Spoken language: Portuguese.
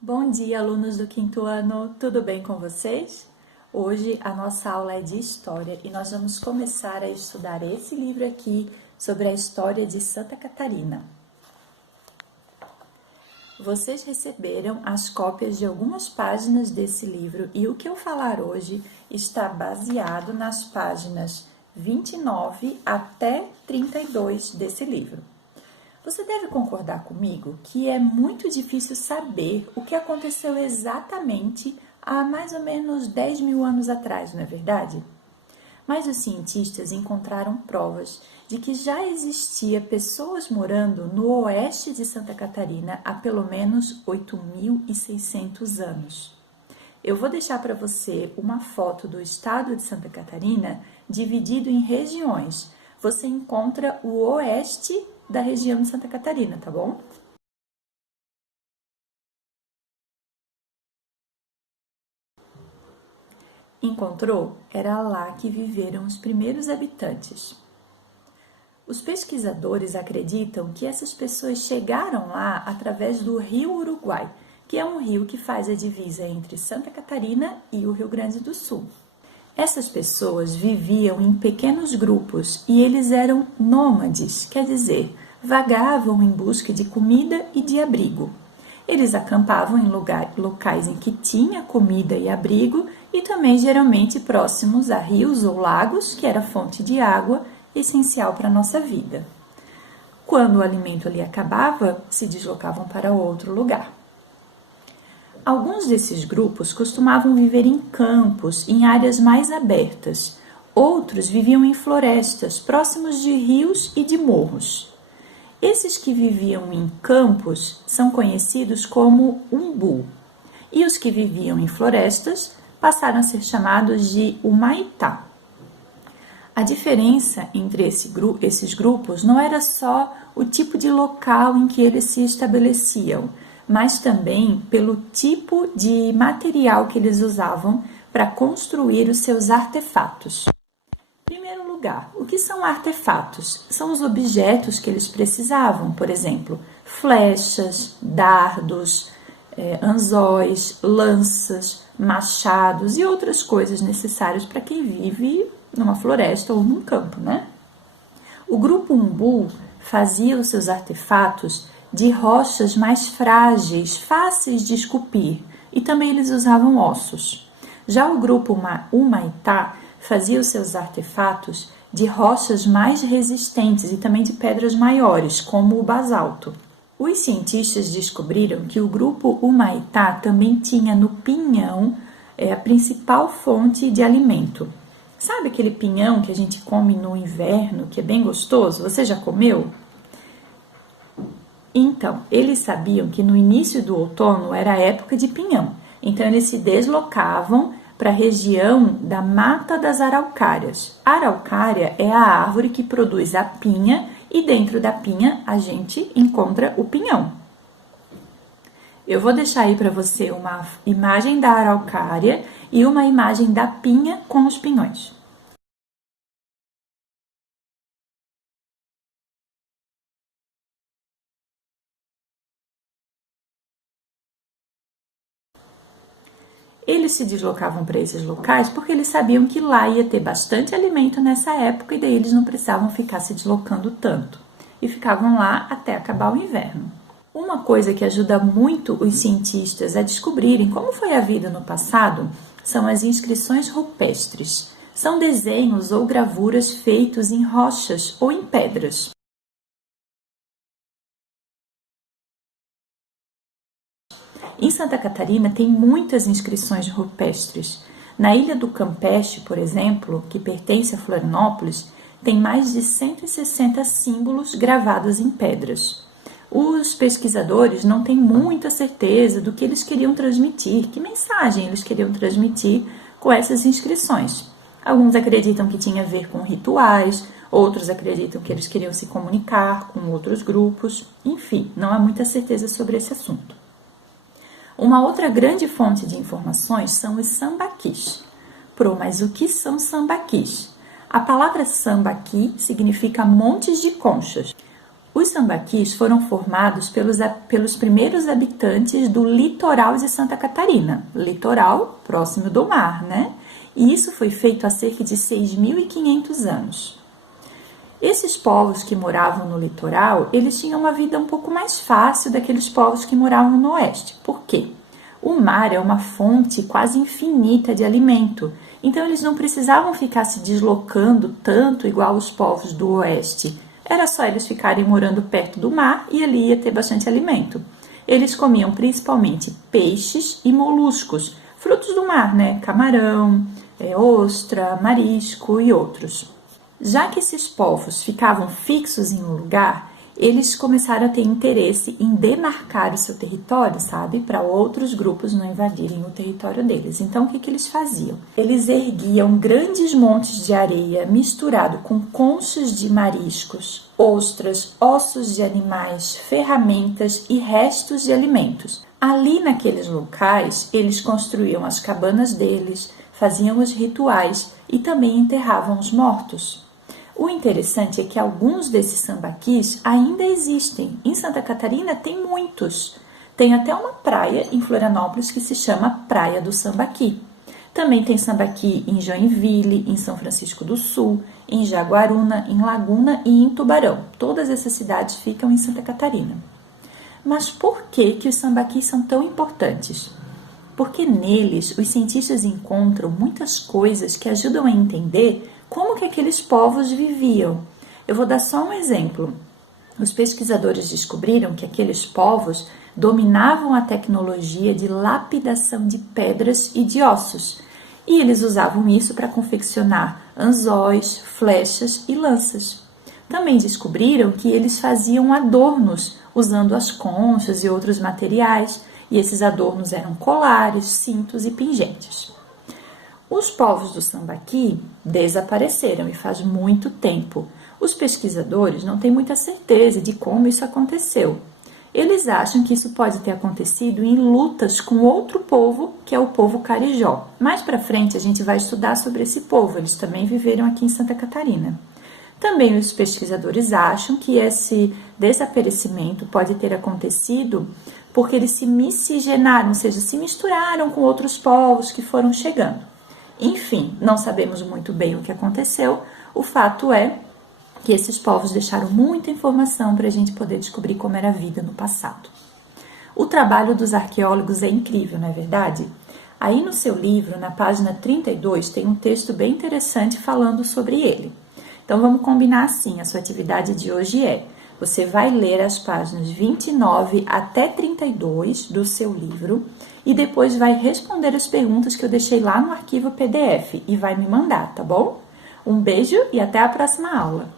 Bom dia, alunos do quinto ano, tudo bem com vocês? Hoje a nossa aula é de História e nós vamos começar a estudar esse livro aqui sobre a história de Santa Catarina. Vocês receberam as cópias de algumas páginas desse livro e o que eu falar hoje está baseado nas páginas 29 até 32 desse livro. Você deve concordar comigo que é muito difícil saber o que aconteceu exatamente há mais ou menos 10 mil anos atrás, não é verdade? Mas os cientistas encontraram provas de que já existia pessoas morando no oeste de Santa Catarina há pelo menos 8.600 anos. Eu vou deixar para você uma foto do estado de Santa Catarina dividido em regiões. Você encontra o oeste da região de Santa Catarina, tá bom? Encontrou? Era lá que viveram os primeiros habitantes. Os pesquisadores acreditam que essas pessoas chegaram lá através do Rio Uruguai, que é um rio que faz a divisa entre Santa Catarina e o Rio Grande do Sul. Essas pessoas viviam em pequenos grupos e eles eram nômades, quer dizer, vagavam em busca de comida e de abrigo. Eles acampavam em locais em que tinha comida e abrigo e também geralmente próximos a rios ou lagos, que era fonte de água essencial para a nossa vida. Quando o alimento ali acabava, se deslocavam para outro lugar. Alguns desses grupos costumavam viver em campos, em áreas mais abertas. Outros viviam em florestas, próximos de rios e de morros. Esses que viviam em campos são conhecidos como umbu, e os que viviam em florestas passaram a ser chamados de Humaitá. A diferença entre esses grupos não era só o tipo de local em que eles se estabeleciam, mas também pelo tipo de material que eles usavam para construir os seus artefatos. Em primeiro lugar, o que são artefatos? São os objetos que eles precisavam, por exemplo, flechas, dardos, anzóis, lanças, machados e outras coisas necessárias para quem vive numa floresta ou num campo, né? O grupo umbu fazia os seus artefatos de rochas mais frágeis, fáceis de esculpir, e também eles usavam ossos. Já o grupo Humaitá fazia os seus artefatos de rochas mais resistentes e também de pedras maiores, como o basalto. Os cientistas descobriram que o grupo Humaitá também tinha no pinhão a principal fonte de alimento. Sabe aquele pinhão que a gente come no inverno, que é bem gostoso? Você já comeu? Então, eles sabiam que no início do outono era a época de pinhão. Então, eles se deslocavam para a região da Mata das Araucárias. A araucária é a árvore que produz a pinha e dentro da pinha a gente encontra o pinhão. Eu vou deixar aí para você uma imagem da araucária e uma imagem da pinha com os pinhões. Eles se deslocavam para esses locais porque eles sabiam que lá ia ter bastante alimento nessa época e daí eles não precisavam ficar se deslocando tanto. E ficavam lá até acabar o inverno. Uma coisa que ajuda muito os cientistas a descobrirem como foi a vida no passado são as inscrições rupestres. São desenhos ou gravuras feitos em rochas ou em pedras. Em Santa Catarina tem muitas inscrições rupestres. Na Ilha do Campeche, por exemplo, que pertence a Florianópolis, tem mais de 160 símbolos gravados em pedras. Os pesquisadores não têm muita certeza do que eles queriam transmitir, que mensagem eles queriam transmitir com essas inscrições. Alguns acreditam que tinha a ver com rituais, outros acreditam que eles queriam se comunicar com outros grupos, enfim, não há muita certeza sobre esse assunto. Uma outra grande fonte de informações são os sambaquis. Mas o que são sambaquis? A palavra sambaqui significa montes de conchas. Os sambaquis foram formados pelos primeiros habitantes do litoral de Santa Catarina, litoral próximo do mar, né? E isso foi feito há cerca de 6.500 anos. Esses povos que moravam no litoral, eles tinham uma vida um pouco mais fácil daqueles povos que moravam no oeste. Por quê? O mar é uma fonte quase infinita de alimento, então eles não precisavam ficar se deslocando tanto igual os povos do oeste. Era só eles ficarem morando perto do mar e ali ia ter bastante alimento. Eles comiam principalmente peixes e moluscos, frutos do mar, né? Camarão, ostra, marisco e outros. Já que esses povos ficavam fixos em um lugar, eles começaram a ter interesse em demarcar o seu território, sabe? Para outros grupos não invadirem o território deles. Então, o que eles faziam? Eles erguiam grandes montes de areia misturado com conchas de mariscos, ostras, ossos de animais, ferramentas e restos de alimentos. Ali naqueles locais, eles construíam as cabanas deles, faziam os rituais e também enterravam os mortos. O interessante é que alguns desses sambaquis ainda existem. Em Santa Catarina tem muitos. Tem até uma praia em Florianópolis que se chama Praia do Sambaqui. Também tem sambaqui em Joinville, em São Francisco do Sul, em Jaguaruna, em Laguna e em Tubarão. Todas essas cidades ficam em Santa Catarina. Mas por que os sambaquis são tão importantes? Porque neles os cientistas encontram muitas coisas que ajudam a entender como que aqueles povos viviam. Eu vou dar só um exemplo. Os pesquisadores descobriram que aqueles povos dominavam a tecnologia de lapidação de pedras e de ossos, e eles usavam isso para confeccionar anzóis, flechas e lanças. Também descobriram que eles faziam adornos usando as conchas e outros materiais, e esses adornos eram colares, cintos e pingentes. Os povos do Sambaqui desapareceram e faz muito tempo. Os pesquisadores não têm muita certeza de como isso aconteceu. Eles acham que isso pode ter acontecido em lutas com outro povo, que é o povo Carijó. Mais para frente a gente vai estudar sobre esse povo, eles também viveram aqui em Santa Catarina. Também os pesquisadores acham que esse desaparecimento pode ter acontecido porque eles se miscigenaram, ou seja, se misturaram com outros povos que foram chegando. Enfim, não sabemos muito bem o que aconteceu. O fato é que esses povos deixaram muita informação para a gente poder descobrir como era a vida no passado. O trabalho dos arqueólogos é incrível, não é verdade? Aí no seu livro, na página 32, tem um texto bem interessante falando sobre ele. Então vamos combinar assim, a sua atividade de hoje você vai ler as páginas 29 até 32 do seu livro e depois vai responder as perguntas que eu deixei lá no arquivo PDF e vai me mandar, tá bom? Um beijo e até a próxima aula!